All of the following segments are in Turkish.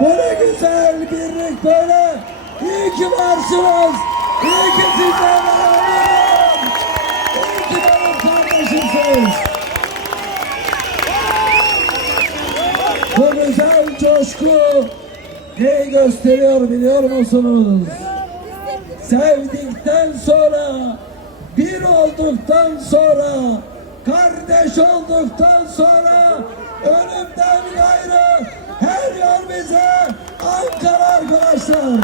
Ne güzel birlik böyle. İyi ki varsınız. İyi ki sizlerle beraberim. İyi. Bu güzel coşku neyi gösteriyor biliyor musunuz? Sevdikten sonra, bir olduktan sonra, kardeş olduktan sonra ölümden gayrı her yol bize Ankara arkadaşlar.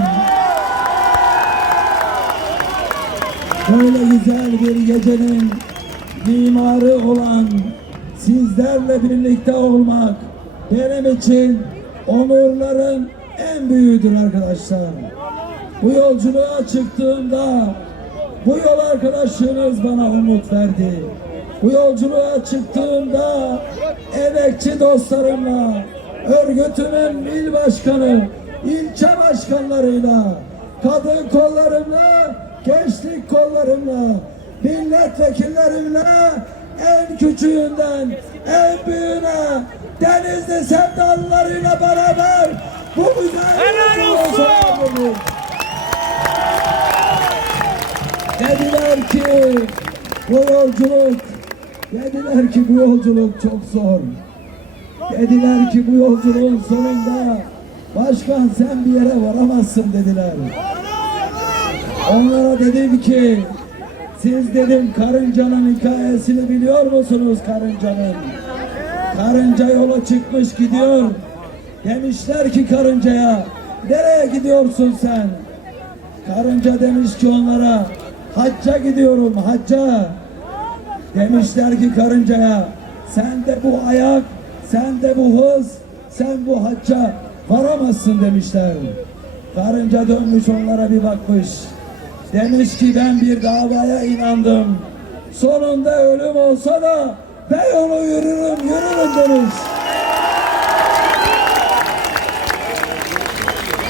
Böyle güzel bir gecenin mimarı olan sizlerle birlikte olmak benim için onurların en büyüğüdür arkadaşlar. Bu yolculuğa çıktığımda bu yol arkadaşlığınız bana umut verdi. Bu yolculuğa çıktığımda emekçi dostlarımla, örgütümün il başkanı, ilçe başkanlarıyla, kadın kollarımla, gençlik kollarımla, milletvekillerimle en küçüğünden en büyüğüne Denizli sevdalılarıyla beraber bu güzel Helal olsun! Dediler ki bu yolculuk, dediler ki bu yolculuk çok zor. Dediler ki bu yolculuğun sonunda başkan sen bir yere varamazsın dediler. Onlara dedim ki siz dedim karıncanın hikayesini biliyor musunuz karıncanın? Karınca yola çıkmış gidiyor. Demişler ki karıncaya nereye gidiyorsun sen? Karınca demiş ki onlara hacca gidiyorum hacca. Demişler ki karıncaya sen de bu ayak, sen de bu hız, sen bu hacca varamazsın demişler. Karınca dönmüş onlara bir bakmış. Demiş ki ben bir davaya inandım. Sonunda ölüm olsa da ben onu yürürüm, yürürüm demiş.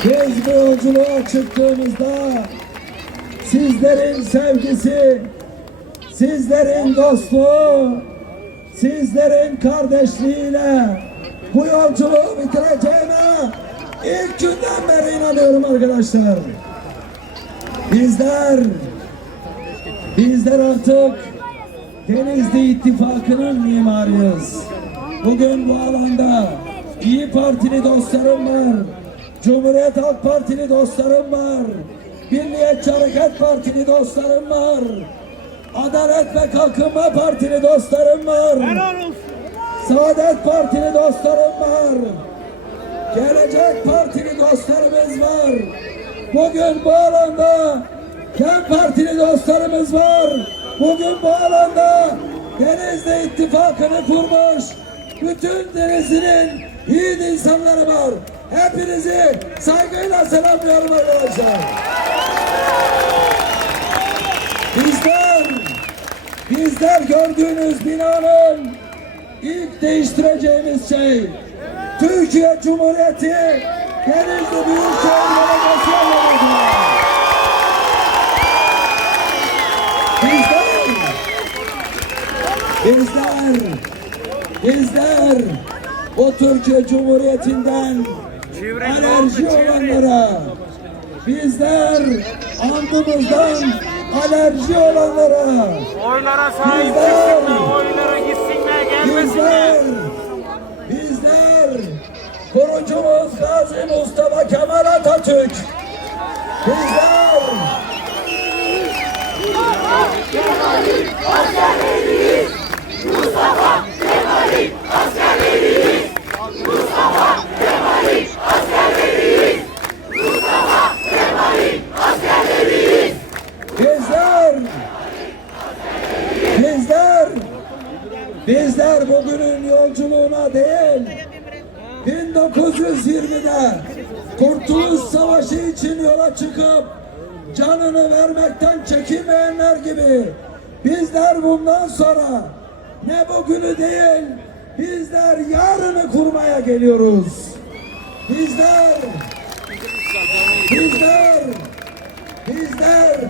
Biz bu yolculuğa çıktığımızda sizlerin sevgisi, sizlerin dostluğu, sizlerin kardeşliğiyle bu yolculuğu bitireceğime ilk günden beri inanıyorum arkadaşlar. Bizler, bizler artık Denizli İttifakı'nın mimarıyız. Bugün bu alanda İyi Partili dostlarım var. Cumhuriyet Halk Partili dostlarım var. Milliyetçi Hareket Partili dostlarım var. Adalet ve Kalkınma Partili dostlarım var. Saadet Partili dostlarım var. Gelecek Partili dostlarımız var. Bugün bu alanda Dem Partili dostlarımız var. Bugün bu alanda Denizli İttifakı'nı kurmuş bütün Denizli'nin iyi insanları var. Hepinizi saygıyla selamlıyorum arkadaşlar. Bizler, bizler gördüğünüz binanın ilk değiştireceğimiz şey Türkiye Cumhuriyeti Denizli Büyükşehir Belediyesi olmalıdır. Bizler, bizler, bizler o Türkiye Cumhuriyeti'nden alerji olanlara, bizler andımızdan alerji olanlara, Oylara sahip Bizler- çıksınlar, oylara gitsinler, gelmesinler. Bizler, kurucumuz Gazi Mustafa Kemal Atatürk. Bizler, bizler, bizler, bizler bugünün yolculuğuna değil, 1920'de Kurtuluş Savaşı için yola çıkıp canını vermekten çekinmeyenler gibi bizler bundan sonra ne bugünü değil bizler yarını kurmaya geliyoruz. Bizler bizler bizler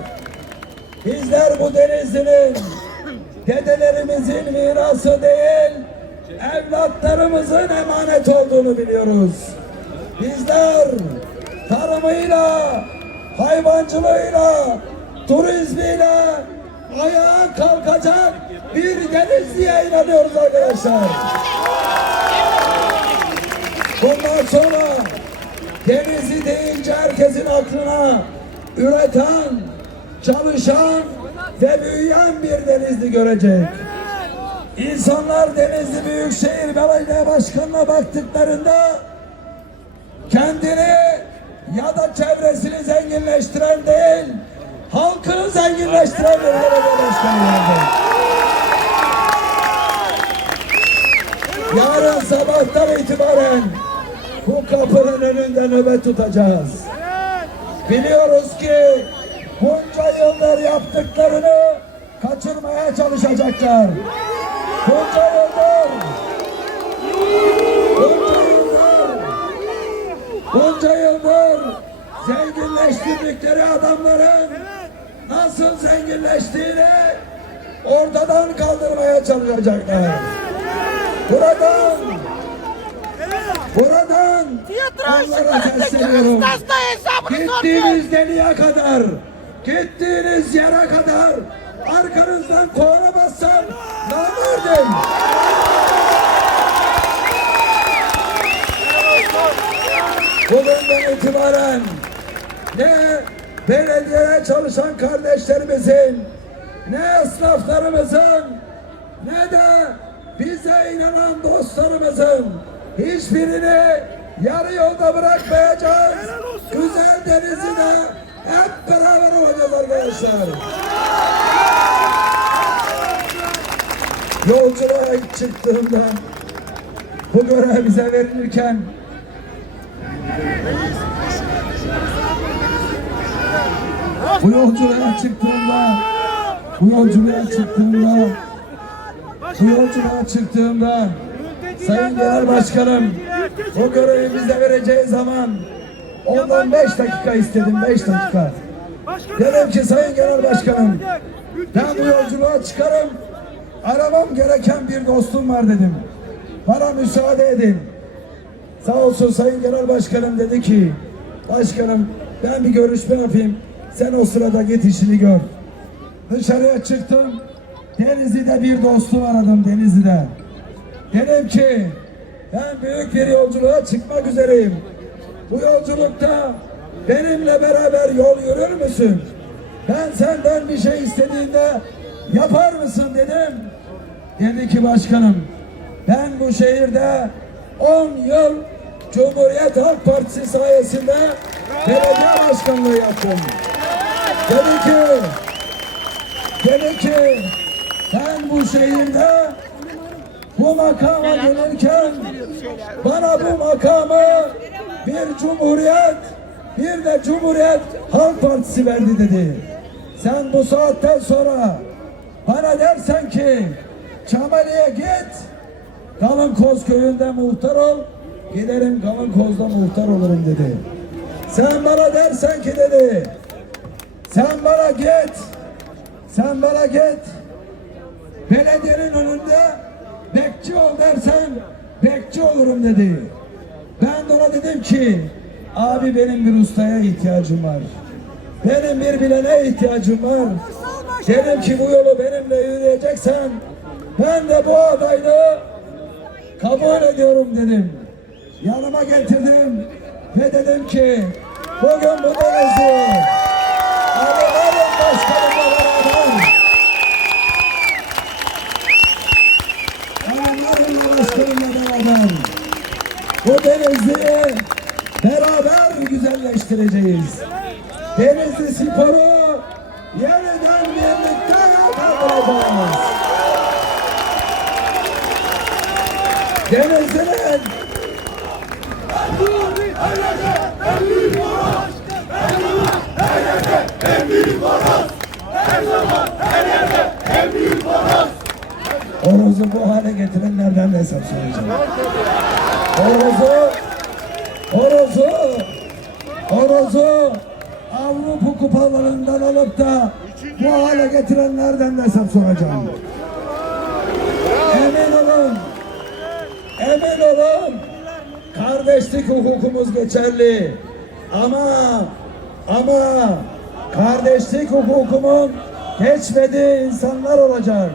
bizler bu denizlinin dedelerimizin mirası değil evlatlarımızın emanet olduğunu biliyoruz. bizler tarımıyla, hayvancılığıyla, turizmiyle ayağa kalkacak bir denizliğe inanıyoruz arkadaşlar. Bundan sonra Denizli deyince herkesin aklına üreten, çalışan ve büyüyen bir Denizli görecek. İnsanlar Denizli Büyükşehir Belediye Başkanı'na baktıklarında kendini ya da çevresini zenginleştiren değil, halkını zenginleştiren bir belediye başkanı. Yarın sabahtan itibaren bu kapının önünde nöbet tutacağız. Biliyoruz ki bunca yıllar yaptıklarını kaçırmaya çalışacaklar. Bunca yıllar bunca yıllar zenginleştirdikleri adamların nasıl zenginleştiğini ortadan kaldırmaya çalışacaklar. Buradan buradan onlara sesleniyorum. Gittiğiniz deliğe kadar, gittiğiniz yere kadar arkanızdan kovana bassan namerdim. Bugünden itibaren ne belediyeye çalışan kardeşlerimizin, ne esnaflarımızın, ne de bize inanan dostlarımızın hiçbirini yarı yolda bırakmayacağız. Güzel Denizli'de hep beraber olacağız arkadaşlar. Yolculuğa çıktığımda bu görev bize verilirken bu yolculuğa çıktığımda bu yolculuğa çıktığımda bu yolculuğa çıktığımda Sayın Genel Başkanım bu görevi bize vereceği zaman ondan 5 dakika istedim 5 dakika. Dedim ki Sayın Genel Başkanım ben bu yolculuğa çıkarım aramam gereken bir dostum var dedim. Bana müsaade edin. Sağ olsun Sayın Genel Başkanım dedi ki Başkanım ben bir görüşme yapayım. Sen o sırada git işini gör. Dışarıya çıktım. Denizli'de bir dostum aradım Denizli'de. Dedim ki ben büyük bir yolculuğa çıkmak üzereyim. Bu yolculukta benimle beraber yol yürür müsün? Ben senden bir şey istediğinde yapar mısın dedim. Dedi ki başkanım ben bu şehirde 10 yıl Cumhuriyet Halk Partisi sayesinde belediye başkanlığı yaptım. Dedi ki dedi ki ben bu şehirde bu makama gelirken bana bu makamı bir cumhuriyet bir de Cumhuriyet Halk Partisi verdi dedi. Sen bu saatten sonra bana dersen ki Çamali'ye git Kalın Koz köyünde muhtar ol giderim Kalın Koz'da muhtar olurum dedi. Sen bana dersen ki dedi sen bana git sen bana git belediyenin önünde bekçi ol dersen bekçi olurum dedi. Ben de ona dedim ki abi benim bir ustaya ihtiyacım var. Benim bir bilene ihtiyacım var. Dedim ki bu yolu benimle yürüyeceksen ben de bu adaylığı kabul ediyorum dedim. Yanıma getirdim ve dedim ki bugün bu Ali Melik Başkanımla beraber Anlarla başkanımla beraber bu Denizli'yi beraber güzelleştireceğiz. Denizli sporu yeniden birlikte kaldıracağız. Denizli'nin Horozu bu hale getirenlerden de hesap soracağım. Horozu, horozu, horozu Avrupa kupalarından alıp da bu hale getirenlerden de hesap soracağım. Emin olun, emin olun, Kardeşlik hukukumuz geçerli. Ama ama kardeşlik hukukumun geçmediği insanlar olacak.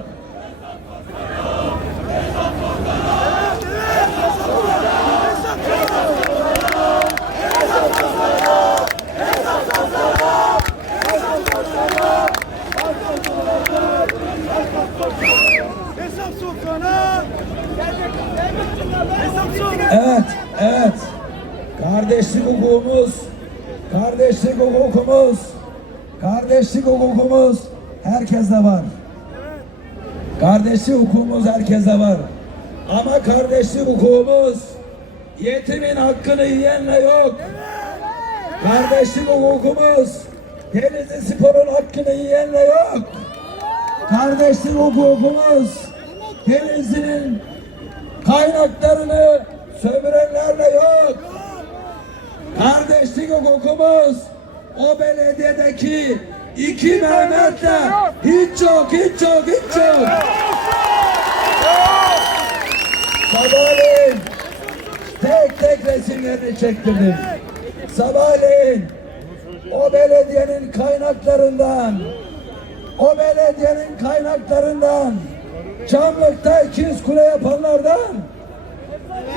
Kardeşlik hukukumuz, kardeşlik hukukumuz, kardeşlik hukukumuz herkeste var. Kardeşlik hukukumuz herkeste var. Ama kardeşlik hukukumuz yetimin hakkını yiyenle yok. Kardeşlik hukukumuz Denizli Spor'un hakkını yiyenle yok. Kardeşlik hukukumuz Denizli'nin kaynaklarını sömürenlerle yok. Kardeşlik hukukumuz o belediyedeki iki Mehmet'le hiç yok, hiç yok, hiç yok. Sabahleyin tek tek resimlerini çektirdim. Sabahleyin o belediyenin kaynaklarından o belediyenin kaynaklarından Çamlık'ta 200 kule yapanlardan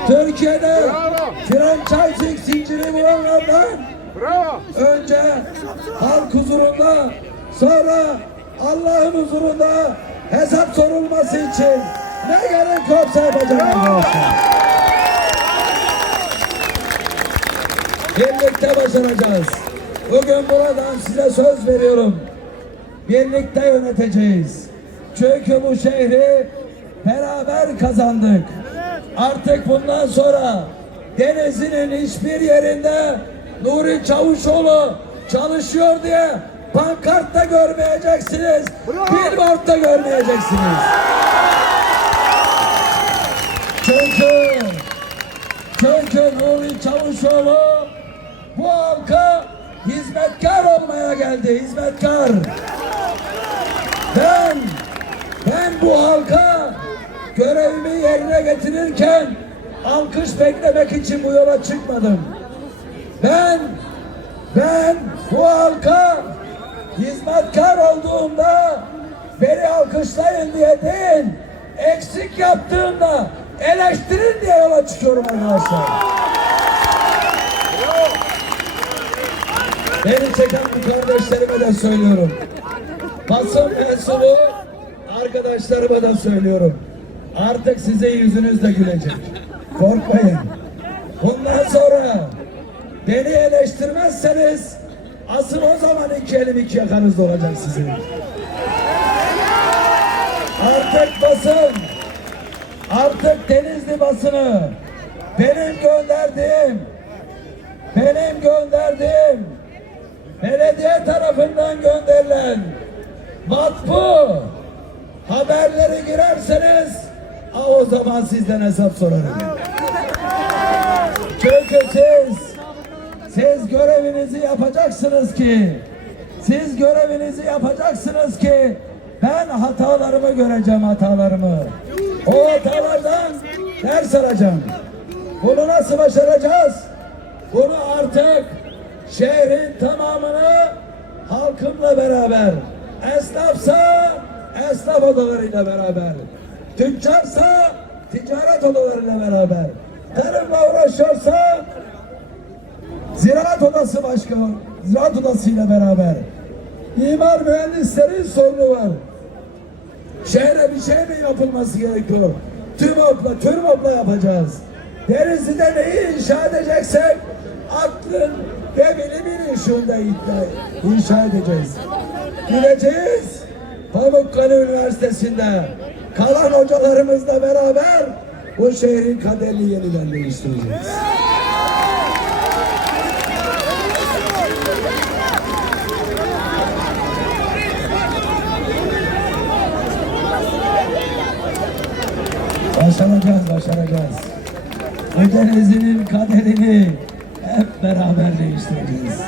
Türkiye'de franchising zinciri vuranlardan Bravo. önce halk huzurunda sonra Allah'ın huzurunda hesap sorulması için ne gerek yoksa yapacağım. Birlikte başaracağız. Bugün buradan size söz veriyorum. Birlikte yöneteceğiz. Çünkü bu şehri beraber kazandık. Artık bundan sonra Denizli'nin hiçbir yerinde Nuri Çavuşoğlu çalışıyor diye pankartta görmeyeceksiniz. Billboardda görmeyeceksiniz. Çünkü çünkü Nuri Çavuşoğlu bu halka hizmetkar olmaya geldi. Hizmetkar. Ben ben bu halka görevimi yerine getirirken alkış beklemek için bu yola çıkmadım. Ben ben bu halka hizmetkar olduğumda beni alkışlayın diye değil, eksik yaptığımda eleştirin diye yola çıkıyorum arkadaşlar. Beni çeken bu kardeşlerime de söylüyorum. Basın mensubu arkadaşlarıma da söylüyorum. Artık size yüzünüz de gülecek. Korkmayın. Bundan sonra beni eleştirmezseniz asıl o zaman iki elim iki yakanızda olacak sizin. Artık basın, artık Denizli basını benim gönderdiğim, benim gönderdiğim belediye tarafından gönderilen matbu haberleri girerseniz ha o zaman sizden hesap sorarım. Çünkü siz siz görevinizi yapacaksınız ki siz görevinizi yapacaksınız ki ben hatalarımı göreceğim hatalarımı. O hatalardan ders alacağım. Bunu nasıl başaracağız? Bunu artık şehrin tamamını halkımla beraber, esnafsa esnaf odalarıyla beraber, tüccarsa ticaret odalarıyla beraber, tarımla uğraşıyorsa ziraat odası başkanı, ziraat odasıyla beraber, imar mühendislerin sorunu var. Şehre bir şey mi yapılması gerekiyor? TÜMOP'la, TÜRMOP'la yapacağız. Denizli'de neyi inşa edeceksek aklın ve bilimin ışığında inşa edeceğiz. Gideceğiz Pamukkale Üniversitesi'nde kalan hocalarımızla beraber bu şehrin kaderini yeniden değiştireceğiz. Başaracağız, başaracağız. Bu denizinin kaderini hep beraber değiştireceğiz.